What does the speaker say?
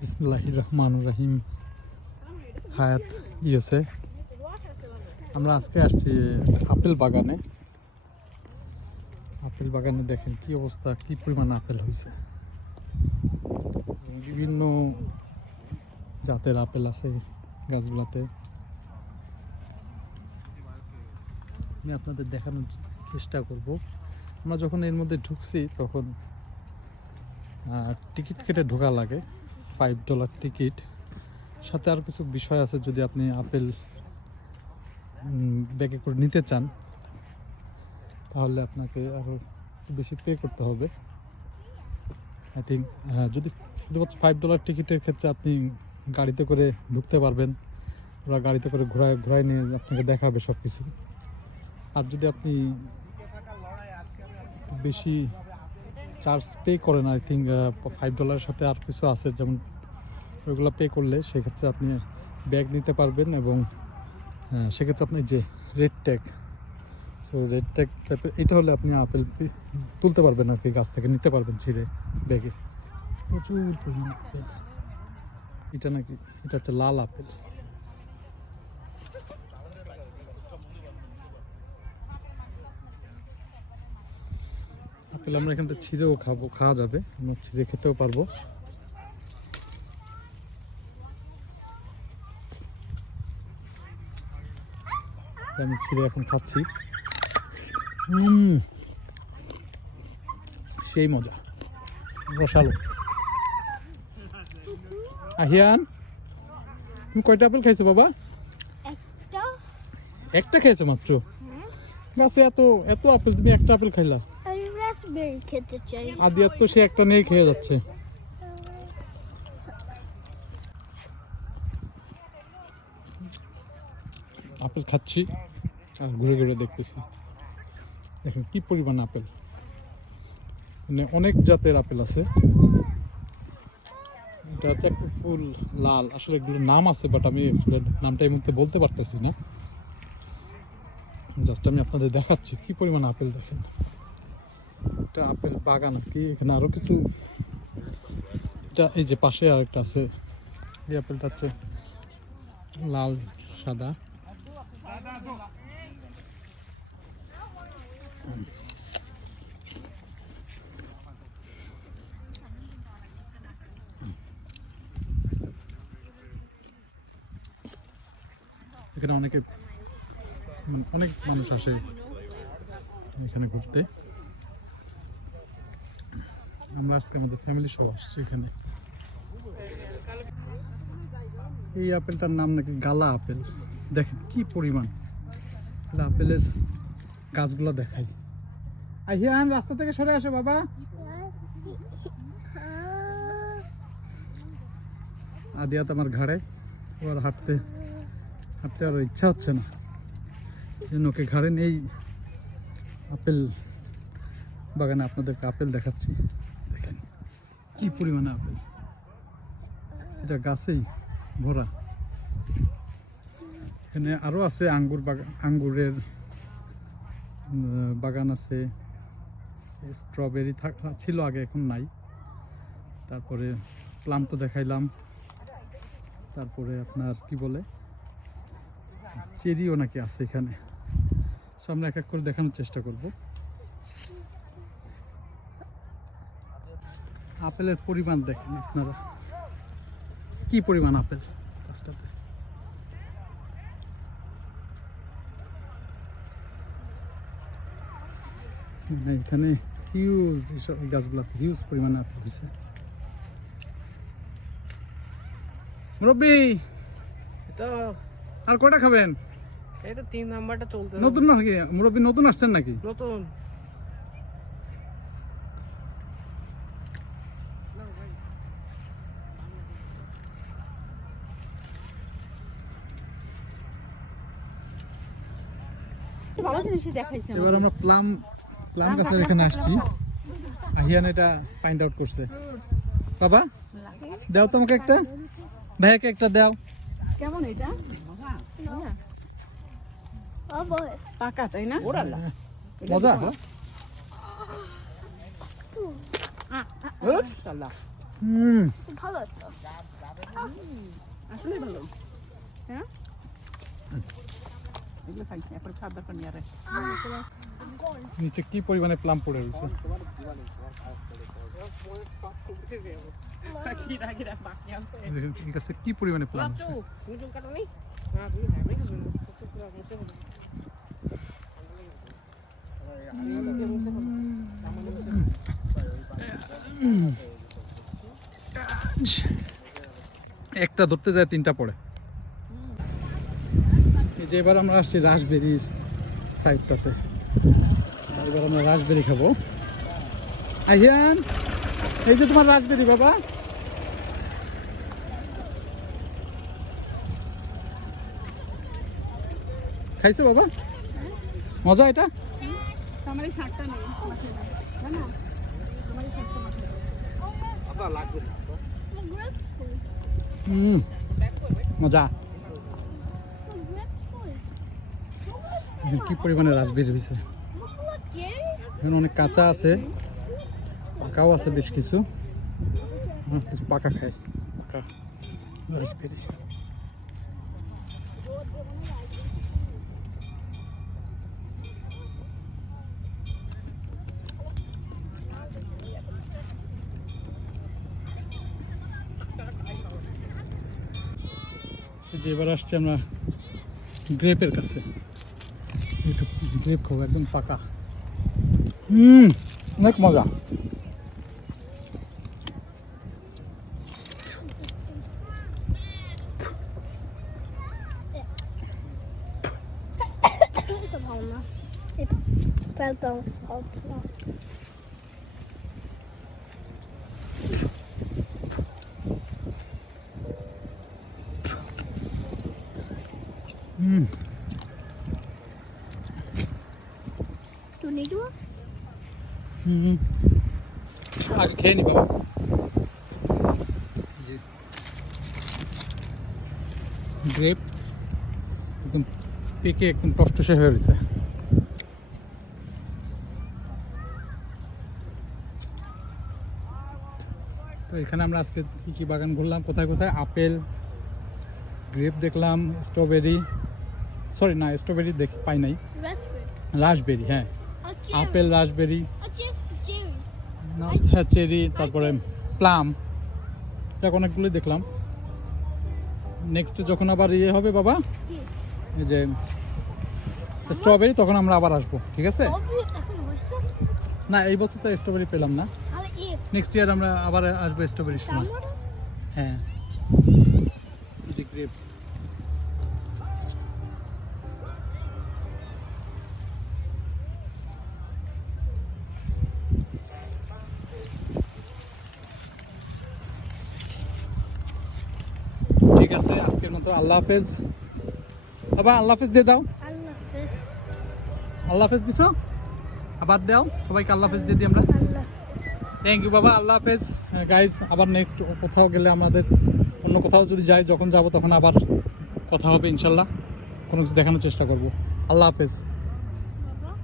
বিসমিল্লাহির রহমানির রহিম। হায়াত ইউএসএ। আমরা আজকে আসছি আপেল বাগানে। আপেল বাগানে দেখেন কি অবস্থা, কি পরিমাণ আপেল হয়েছে। বিভিন্ন জাতের আপেল আছে গাছগুলাতে। আমি আপনাদের দেখানোর চেষ্টা করব। আমরা যখন এর মধ্যে ঢুকছি তখন টিকিট কেটে ঢোকা লাগে, $5 টিকিট। সাথে আর কিছু বিষয় আছে, যদি আপনি আপেল ব্যাগে করে নিতে চান তাহলে আপনাকে আরও বেশি পে করতে হবে। আই থিঙ্ক যদি শুধুমাত্র $5 টিকিটের ক্ষেত্রে আপনি গাড়িতে করে ঢুকতে পারবেন, ওরা গাড়িতে করে ঘোরায় নিয়ে আপনাকে দেখাবে সব কিছু। আর যদি আপনি বেশি চার্জ পে করেন, আই থিঙ্ক $5 সাথে আর কিছু আছে, যেমন ওইগুলো পে করলে সেক্ষেত্রে আপনি ব্যাগ নিতে পারবেন। এবং সেক্ষেত্রে আপনি যে red tag, so red tag এটা হলে আপনি আপেল তুলতে পারবেন আর কি, গাছ থেকে নিতে পারবেন ছিঁড়ে ব্যাগে। প্রচুর পরিমাণ আপেল। এটা নাকি এটা হচ্ছে লাল আপেল। আপেল আমরা এখান থেকে ছিঁড়েও খাওয়া যাবে, আমরা ছিঁড়ে খেতেও পারবো। আমি ছিঁড়ে এখন খাচ্ছি। সেই মজা, রসালো। আহিয়ান, তুমি কয়টা আপেল খাইছো বাবা? একটা খেয়েছো মাত্র? গাছে এত এত আপেল, তুমি একটা আপেল খাইলা? আদিয়ার তো সে একটা নিয়ে খেয়ে যাচ্ছে। আপেল খাচ্ছি আর ঘুরে ঘুরে দেখতেছি। দেখেন কি পরিমাণ আপেল, মানে অনেক জাতের আপেল আছে। এটা হচ্ছে একটা ফুল লাল, আসলে এগুলোর নাম আছে বাট আমি নামটা এই মুহূর্তে বলতে পারতেছি না। জাস্ট আমি আপনাদের দেখাচ্ছি কি পরিমাণ আপেল। দেখেন এটা আপেল বাগান আর কি, এখানে আরো কিছু। এটা এই যে পাশে আরেকটা আছে, এই আপেলটা হচ্ছে লাল সাদা। এখানে অনেক মানুষ আসে এখানে ঘুরতে। আমরা আজকে আমাদের ফ্যামিলি সব আসছি এখানে। এই আপেলটার নাম নাকি গালা আপেল। দেখেন কি পরিমাণ আপেলের গাছগুলো দেখাই। আহিয়ান, রাস্তা থেকে সরে আসো বাবা। আদিয়াত আমার ঘাড়ে, ওর হাঁটতে হাঁটতে আর ইচ্ছা হচ্ছে না, জন্য ওকে ঘাড়ে নেই। আপেল বাগানে আপনাদেরকে আপেল দেখাচ্ছি। দেখেন কি পরিমাণে আপেল, যেটা গাছেই ভরা। এখানে আরো আছে আঙ্গুর বাগান, আঙ্গুরের বাগান আছে। স্ট্রবেরি ছিল আগে, এখন নাই। তারপরে প্লাম তো দেখাইলাম। তারপরে আপনার কি বলে চেরিও নাকি আছে এখানে। সামনে এক এক করে দেখানোর চেষ্টা করব। আপেলের পরিমাণ দেখেন আপনারা, কি পরিমাণ আপেল গাছটাতে। এখানে হিউজ, এইসব গাছগুলোতে হিউজ পরিমাণে আপেল হয়েছে। মুরব্বি, আর কয়টা খাবেন? এই তো 3 নাম্বারটা চলতে। নতুন নাকি মুরব্বি? নতুন আসছেন নাকি? নতুন। ভালো জিনিসই দেখাইছে। এবার আমরা প্লাম গাছের এখানে আসছি। আহিয়ান এটা ফাইন্ড আউট করছে। বাবা দাও তো আমাকে একটা, ভাইয়াকে একটা দাও। কেমন এটা? পাকা তাই না? মজা। ভালো তো আসলে ভালো হ্যাঁ এগুলো খাই এরপর খাওয়ার দরকার নিয়ে আরে নিচে কি পরিমাণে প্লাম পড়ে রয়েছে। ঠিক আছে, কি পরিমাণে প্লাম আছে। একটা ধরতে যায় 3টা পড়ে। এই যে এবার আমরা আসছি রাসবেরির সাইডটাতে, এবার আমরা রাসবেরি খাবো। আহিয়ান, এই যে তোমার রাসবেরি বাবা। খাইছো বাবা? মজা এটা? আমার এই শাকটা নেই মাথায় না না আমার এই শাকটা মাথায় মজা। কি পরিমাণে রাসবেরি হয়েছে। এখানে অনেক কাঁচা আছে, পাকাও আছে বেশ কিছু। কিছু পাকা খাই, পাকা রাসবেরি। যে এবার আসছি আমরা গ্রেপের কাছে, গ্রেপ খাবো একদম পাকা। অনেক মজা। এটা ভালো না, এটা ভালো না। তুই নিয়ে যাবো? আগে খেয়ে নি বাবা। গ্রেপ একদম পেকে একদম টসটসে হয়ে রয়েছে। তো এখানে আমরা আজকে কি কি বাগান ঘুরলাম, কোথায় কোথায় আপেল, গ্রেপ দেখলাম, স্ট্রবেরি, সরি না স্ট্রবেরি পাই নাই, রাসবেরি, হ্যাঁ আপেল, রাসবেরি, হ্যাঁ চেরি, তারপরে প্লাম, এটা অনেকগুলোই দেখলাম। নেক্সট যখন আবার ইয়ে হবে বাবা, এই যে স্ট্রবেরি, তখন আমরা আবার আসবো, ঠিক আছে? না এই বছর তো স্ট্রবেরি পেলাম না, নেক্সট ইয়ার আমরা আবার আসবো স্ট্রবেরির সময়। হ্যাঁ এই যে গ্রেপ। ঠিক আছে, আজকের মতো আল্লাহ হাফেজ। বাবা আল্লাহ হাফেজ দিয়ে দাও। আল্লাহ হাফেজ দিছো, আবার দাও সবাইকে আল্লাহ হাফেজ দিয়ে দিই আমরা। থ্যাংক ইউ বাবা, আল্লাহ হাফেজ। গাইজ আবার নেক্সট কোথাও গেলে, আমাদের অন্য কোথাও যদি যাই, যখন যাব তখন আবার কথা হবে ইনশাল্লাহ, কোনো কিছু দেখানোর চেষ্টা করব। আল্লাহ হাফেজ।